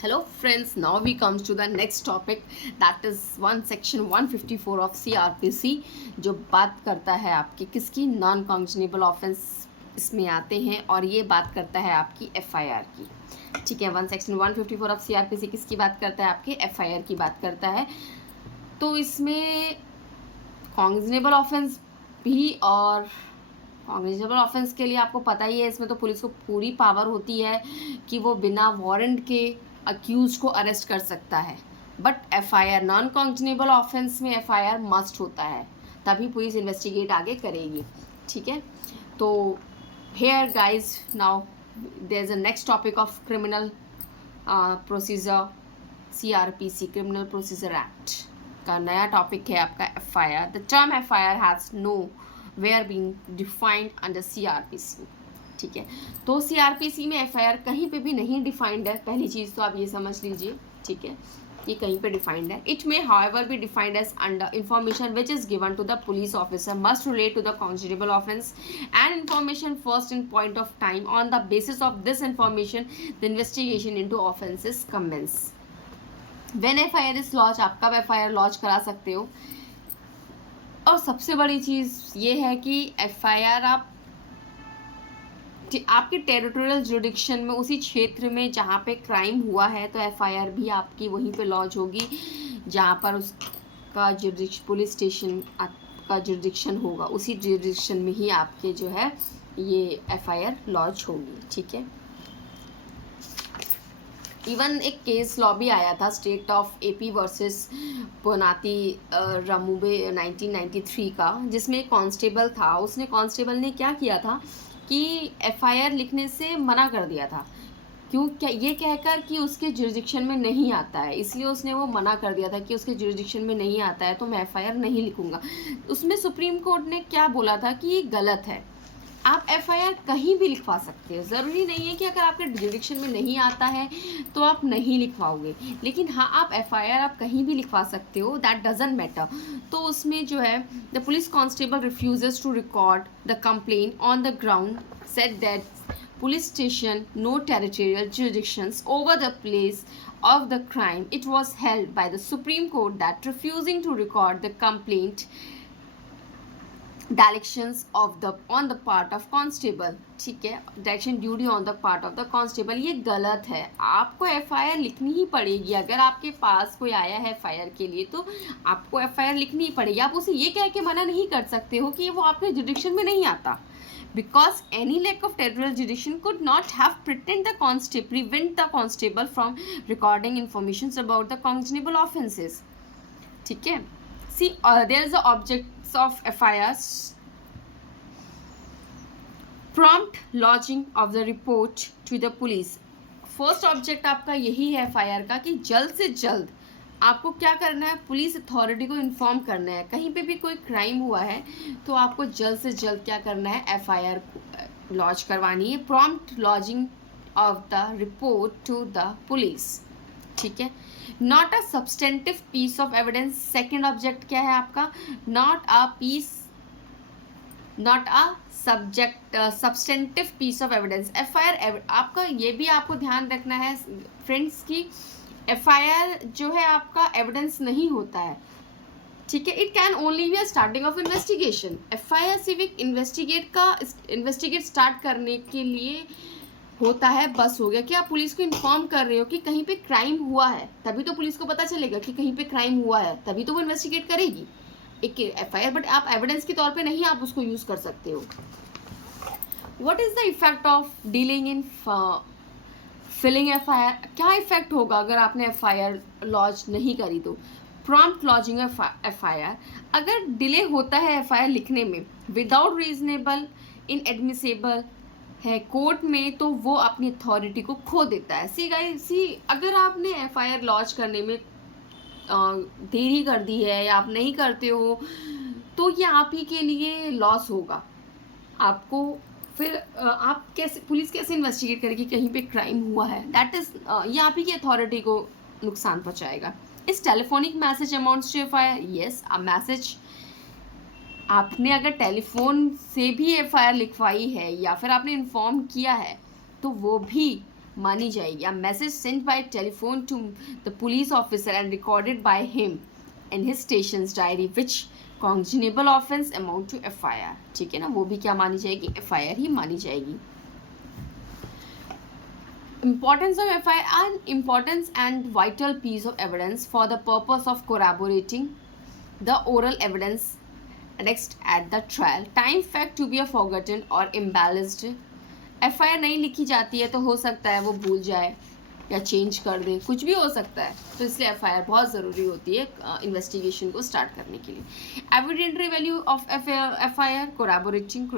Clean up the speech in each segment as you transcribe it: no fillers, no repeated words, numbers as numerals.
Hello friends, now we comes to the next topic, that is one section 154 of CRPC जो बात करता है आपकी किसकी नॉन कॉन्जनेबल ऑफेंस इसमें आते हैं और ये बात करता है आपकी FIR की। ठीक है, वन सेक्शन 154 ऑफ CRPC किसकी बात करता है, आपके FIR की बात करता है। तो इसमें कॉन्जनेबल ऑफेंस भी, और कॉन्जनेबल ऑफेंस के लिए आपको पता ही है इसमें तो पुलिस को पूरी पावर होती है कि वो बिना वारंट के अक्यूज को अरेस्ट कर सकता है। बट FIR नॉन कॉन्जनेबल ऑफेंस में FIR मस्ट होता है, तभी पुलिस इन्वेस्टिगेट आगे करेगी। ठीक है, तो here guys now there is a next topic of criminal procedure CRPC criminal procedure act का नया टॉपिक है आपका FIR। The term FIR has nowhere been defined under CRPC। ठीक है, तो CRPC में FIR कहीं पे भी नहीं डिफाइंड है, पहली चीज़ तो आप ये समझ लीजिए। ठीक है, ये कहीं पे डिफाइंड है। It may however be defined as under information which is given to the police officer must relate to the constable offence and information first in point of time. On the basis of this information the investigation into offences commence. When FIR is launch, आप कब FIR launch करा सकते हो। और सबसे बड़ी चीज़ ये है कि FIR आपके टेरिटोरियल जुरिडिक्शन में, उसी क्षेत्र में जहाँ पे क्राइम हुआ है, तो FIR भी आपकी वहीं पे लॉन्च होगी जहाँ पर उसका पुलिस स्टेशन का जुरिडिक्शन होगा, उसी जुरिडिक्शन में ही आपके जो है ये FIR लॉन्च होगी। ठीक है, इवन एक केस लॉ भी आया था स्टेट ऑफ AP वर्सेस पोनाती रमुबे 1993 का, जिसमें एक कांस्टेबल था। उसने कांस्टेबल ने क्या किया था कि FIR लिखने से मना कर दिया था, क्यों, क्या ये कहकर कि उसके जुरिडिक्शन में नहीं आता है, इसलिए उसने वो मना कर दिया था कि उसके जुरिडिक्शन में नहीं आता है तो मैं FIR नहीं लिखूंगा। उसमें सुप्रीम कोर्ट ने क्या बोला था कि ये गलत है, आप FIR कहीं भी लिखवा सकते हो, ज़रूरी नहीं है कि अगर आपके जुरिडिक्शन में नहीं आता है तो आप नहीं लिखवाओगे, लेकिन हाँ आप FIR आप कहीं भी लिखवा सकते हो, दैट डजंट मैटर। तो उसमें जो है the police constable refuses to record the complaint on the ground said that police station no territorial jurisdictions over the place of the crime. It was held by the Supreme Court that refusing to record the complaint directions of the on the part of constable, ठीक है, direction duty on the part of the constable, ये गलत है। आपको FIR लिखनी ही पड़ेगी। अगर आपके पास कोई आया है FIR के लिए तो आपको FIR लिखनी ही पड़ेगी। आप उसे ये कह के मना नहीं कर सकते हो कि वो आपके जुडिक्शन में नहीं आता, because any lack of territorial jurisdiction could not have prevent the constable from recording information about the congenital offences. ठीक है, see there is the objects of FIRs: prompt lodging of the report to the police। First object आपका यही है FIR का कि जल्द से जल्द आपको क्या करना है, पुलिस अथॉरिटी को इन्फॉर्म करना है। कहीं पे भी कोई क्राइम हुआ है तो आपको जल्द से जल्द क्या करना है, FIR लॉन्च करवानी है, prompt lodging of the report to the police. ठीक है, not a substantive piece of evidence. Second object क्या है आपका, not a substantive piece of evidence. FIR आपका ये भी आपको ध्यान रखना है फ्रेंड्स की FIR जो है आपका एविडेंस नहीं होता है। ठीक है, it can only be a starting of investigation. FIR सिर्फ इन्वेस्टिगेट स्टार्ट करने के लिए होता है, बस हो गया कि आप पुलिस को इन्फॉर्म कर रहे हो कि कहीं पे क्राइम हुआ है, तभी तो पुलिस को पता चलेगा कि कहीं पे क्राइम हुआ है, तभी तो वो इन्वेस्टिगेट करेगी एक FIR। बट आप एविडेंस के तौर पे नहीं आप उसको यूज़ कर सकते हो। What is the effect of dealing in filing FIR? क्या इफेक्ट होगा अगर आपने FIR लॉन्च नहीं करी तो। प्रॉम्प्ट लॉजिंग FIR, अगर डिले होता है FIR लिखने में विदाउट रीजनेबल इनएडमिसेबल है कोर्ट में, तो वो अपनी अथॉरिटी को खो देता है। अगर आपने FIR लॉन्च करने में देरी कर दी है या आप नहीं करते हो तो ये आप ही के लिए लॉस होगा। आपको फिर आप कैसे, पुलिस कैसे इन्वेस्टिगेट करेगी कहीं पे क्राइम हुआ है, दैट इज ये आप ही की अथॉरिटी को नुकसान पहुंचाएगा। इस telephonic message amounts to FIR? Yes, a message आपने अगर टेलीफोन से भी FIR लिखवाई है या फिर आपने इन्फॉर्म किया है तो वो भी मानी जाएगी. A message sent by telephone to the police officer and recorded by him in his station's diary which congeniable offense amount to FIR. ठीक है ना, वो भी क्या मानी जाएगी, FIR ही मानी जाएगी. Importance of FIR, an importance and vital piece of evidence for the purpose of corroborating the oral evidence next at the trial. Time fact to be forgotten or embellished. FIR नहीं लिखी जाती है तो हो सकता है वो भूल जाए या चेंज कर दे, कुछ भी हो सकता है, तो इसलिए FIR बहुत ज़रूरी होती है इन्वेस्टिगेशन को स्टार्ट करने के लिए. Evidentiary value of FIR, corroborating,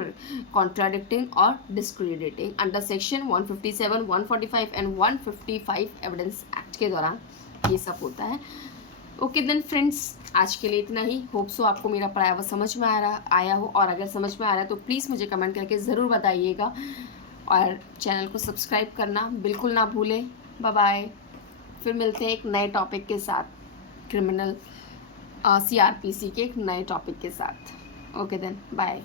contradicting और discrediting under section 157, 145 and 155 evidence act के दौरान ये सब होता है. ओके देन फ्रेंड्स, आज के लिए इतना ही. होप सो आपको मेरा पढ़ाया हुआ समझ में आया हो, और अगर समझ में आ रहा है तो प्लीज़ मुझे कमेंट करके ज़रूर बताइएगा, और चैनल को सब्सक्राइब करना बिल्कुल ना भूलें. Bye bye. फिर मिलते हैं एक नए टॉपिक के साथ, क्रिमिनल CRPC के एक नए टॉपिक के साथ. Okay then bye.